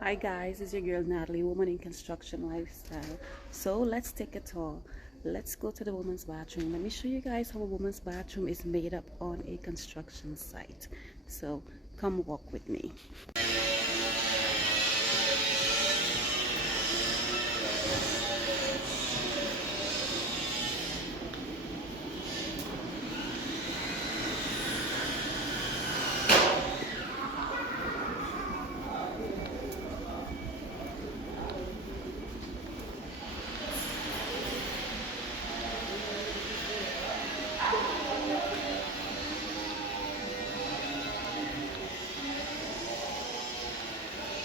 Hi guys, it's your girl Natalie, woman in construction lifestyle. So let's take a tour. Let's go to the woman's bathroom. Let me show you guys how a woman's bathroom is made up on a construction site. So come walk with me.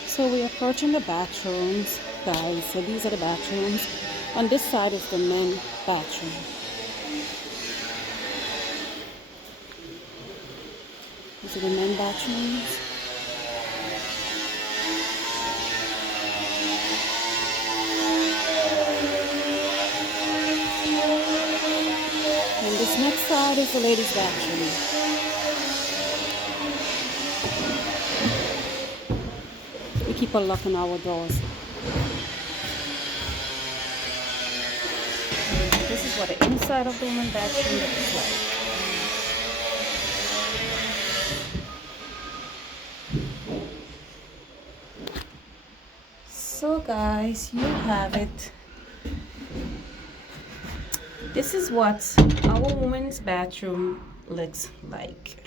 So we're approaching the bathrooms, guys. So these are the bathrooms. On this side is the men's bathroom. These are the men's bathrooms. And this next side is the ladies' bathroom. We keep a lock on our doors. This is what the inside of the women's bathroom looks like. So guys, you have it. This is what our women's bathroom looks like.